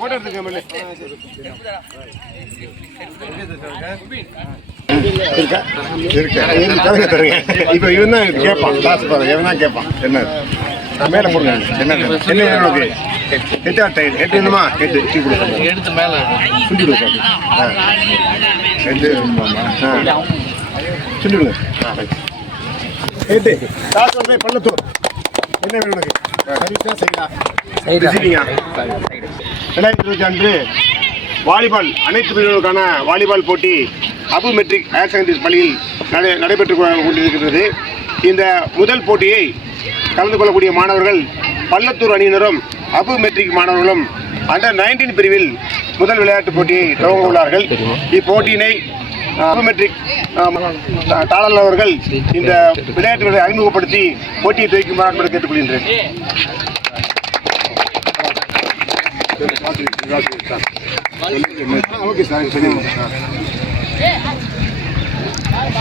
Photo எடுத்துக்க மல்லி. இப்போ இவன் தான் கேட்பான் காசு பாருங்க, இவன் தான் கேட்பான். என்ன மேலே போடுங்க, என்ன என்ன உனக்கு ஹெட் டைட் ஹெட் வேணுமா? ஹெட் டீ கொடுங்க, எடுத்து மேலே சுண்டி கொடுங்க. ஹெட்டு சுண்டி கொடுங்க. ஹெட்டு காசு வந்து பள்ளத்தூர். என்ன வேணும் உனக்கு? சர்வீஸா செய்யா ரிசீவிங்கா? 2020 அன்று வாலிபால் அனைத்து பிரிவுகளுக்கான வாலிபால் போட்டி அபு மெட்ரிக் ஹையர் செகண்டரி பள்ளியில் நடைபெற்று கொண்டிருக்கிறது. இந்த முதல் போட்டியை கலந்து கொள்ளக்கூடிய மாணவர்கள் பள்ளத்தூர் அணியினரும் அபு மெட்ரிக் மாணவர்களும் அண்டர் 19 பிரிவில் முதல் விளையாட்டுப் போட்டியை துவங்க உள்ளார்கள். இப்போட்டியினை அபு மெட்ரிக் தாளல் அவர்கள் இந்த விளையாட்டுகளை அறிமுகப்படுத்தி போட்டியை துவக்குமாறு கேட்டுக்கொள்கின்றேன். Okay, sir.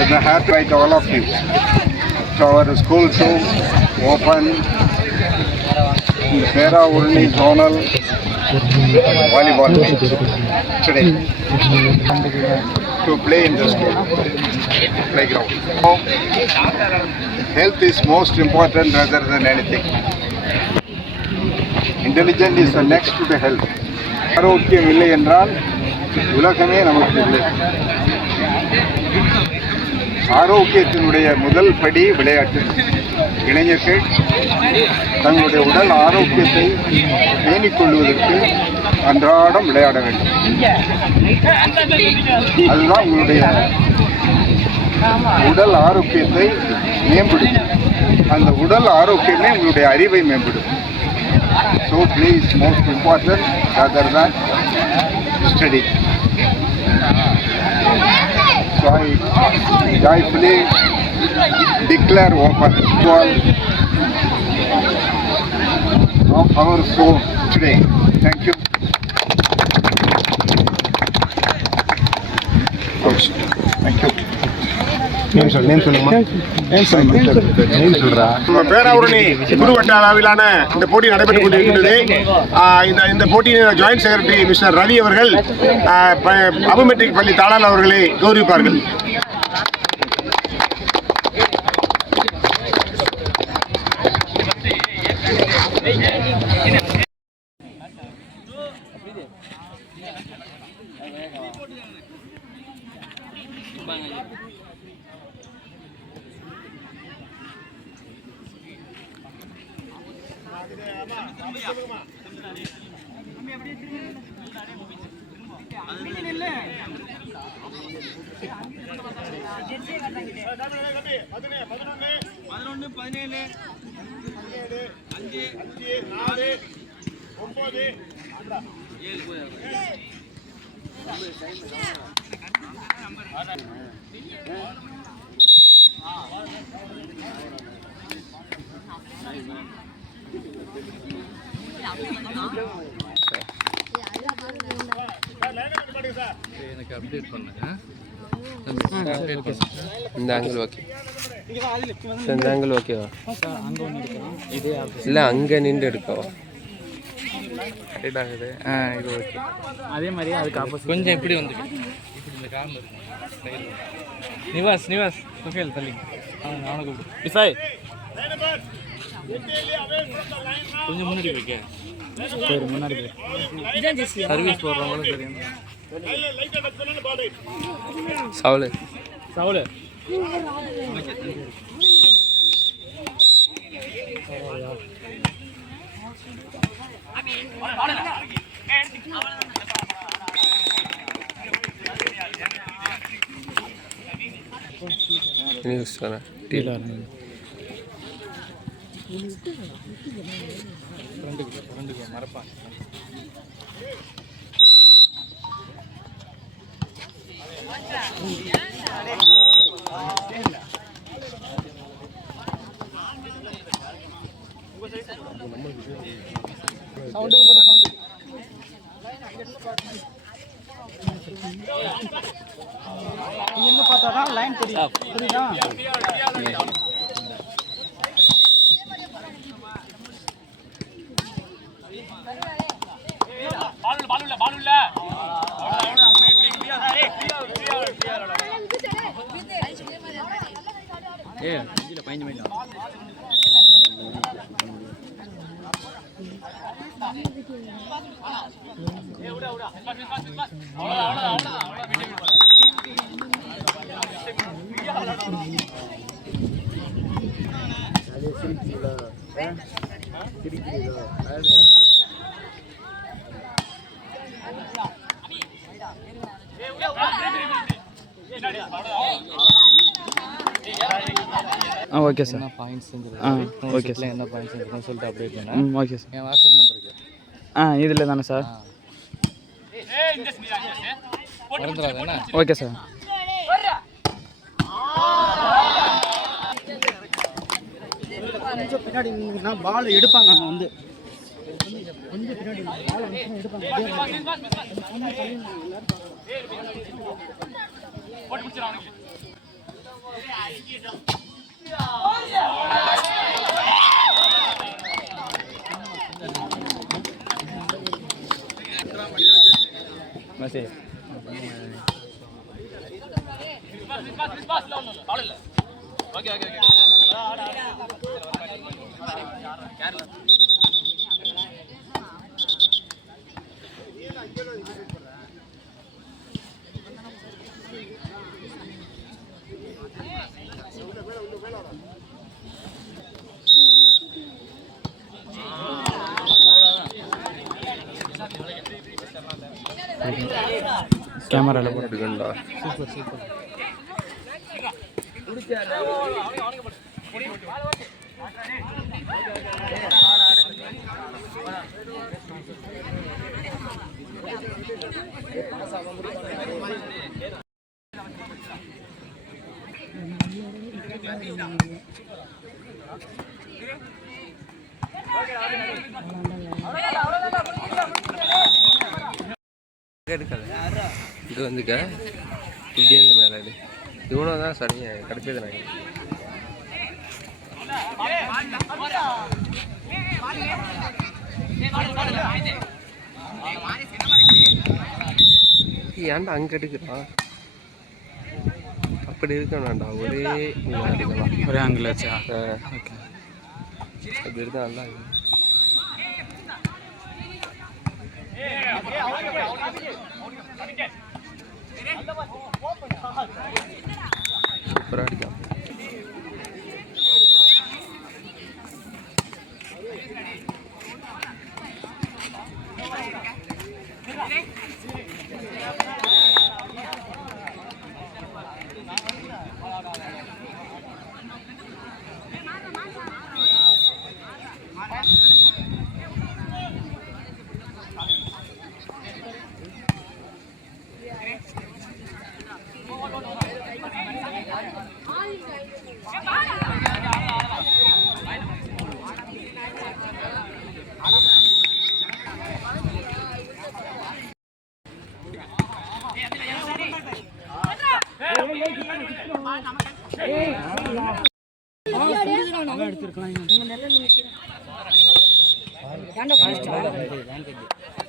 I'm happy with all of you. So our school to open in Pera Urni Zonal volleyball today to play in the school playground. Health is most important rather than anything. Intelligence is the next to the health. ஆரோக்கியம் இல்லை என்றால் உலகமே நமக்கு இல்லை. ஆரோக்கியத்தினுடைய முதல் படி விளையாட்டு. இளைஞர்கள் தங்களுடைய உடல் ஆரோக்கியத்தை பேணிக்கொள்வதற்கு அன்றாடம் விளையாட வேண்டும். அதுதான் உங்களுடைய உடல் ஆரோக்கியத்தை மேம்படுத்தும். அந்த உடல் ஆரோக்கியமே உங்களுடைய அறிவை மேம்படுத்தும். So please, most important rather than study. So I joyfully declare open all of our zone today. Thank you. Thank you. Peravurani குருவட்ட அளவிலான இந்த போட்டி நடைபெற்றுக் கொண்டிருக்கின்றது. இந்த போட்டியின் ஜாயிண்ட் செக்ரட்டரி மிஸ்டர் ரவி அவர்கள் அபு மெட்ரிக் பள்ளி தாளல் அவர்களை கௌரவிப்பார்கள். எனக்கு அப்டேட் பண்ணுங்க. இந்த ஆங்கிள் ஓகே, இந்த ஆங்கிள் ஓகேவா? இல்லை அங்கே நின்று எடுக்கவா? ஆகுது. இது ஓகே. அதே மாதிரி அதுக்கு ஆப்போசிட் கொஞ்சம் இப்படி வந்து இந்த காலம் இருக்கு. நிவாஸ் சுகேல் தள்ளி அவனை கூப்பிடு. விசாய் கொஞ்சம் முன்னாடி வைக்க. சரி முன்னாடி சர்வீஸ் போடுறவங்களும் தெரியும். சவுளு மறப்பா என்ன பார்த்தா லைன் தெரியும். புரியுதா? Okay sir. என்ன பாயிண்ட்ஸ் ஓகே சார். என்ன பாயிண்ட்ஸ் இருக்குன்னு சொல்லிட்டு அப்டேட் பண்ணேன். Okay sir. என் வாட்ஸ்அப் நம்பருக்கு இதில் தானே சார்? மறந்துடாதானே? Okay sir. கொஞ்சம் பின்னாடி நின்னா பால் எடுப்பாங்க. அங்கே வந்து கொஞ்சம் பின்னாடி பால் எடுப்பாங்க. மெசேஜ் கேமராவில் போட்டுக்கண்டா. Super super. இது வந்துக்க இப்படி இருந்து மேலே இது இவ்வளோ தான் சரிங்க கிடைச்சது நாங்கள் ஏன்டா அங்கே எடுக்கிறான் அப்படி இருக்க வேண்டாம் ஒரே ஒரே ஆங்கிள் ஆச்சா? ஓகே அப்படி இருந்தால் நல்லா சூப்பராக அடிக்கலாம்.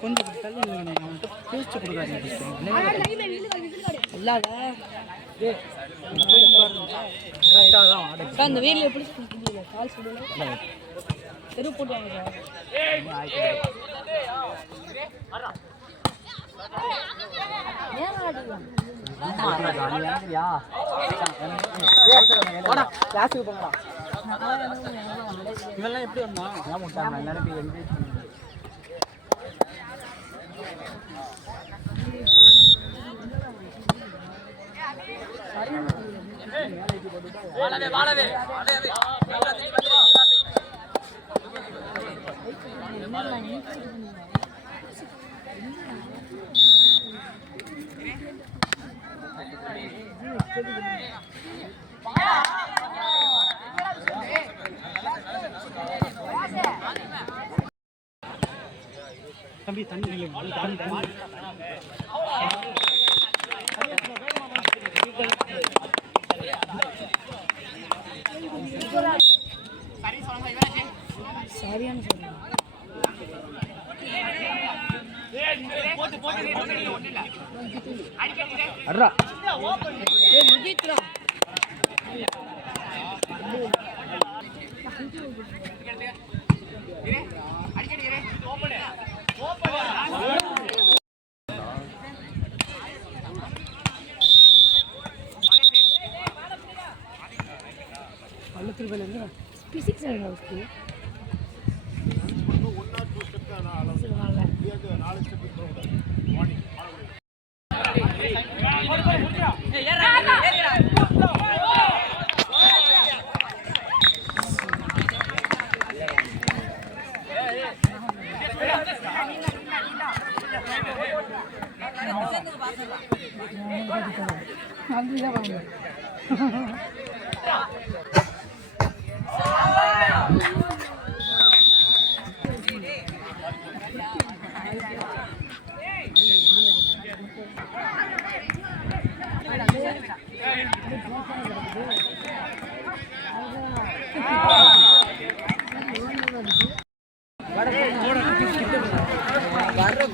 கொஞ்சம் பேச்சு கொடுக்காது அந்த வேலையை எப்படி கால் சொல்லுங்க தெரு போட்டுவாங்க இவெல்லாம் எப்படி வந்தான் எல்லாரும் தம்பி தண்ணி சரியான சொல்லுங்க பிசிக்ஸ் ஆகுங்க வர்ற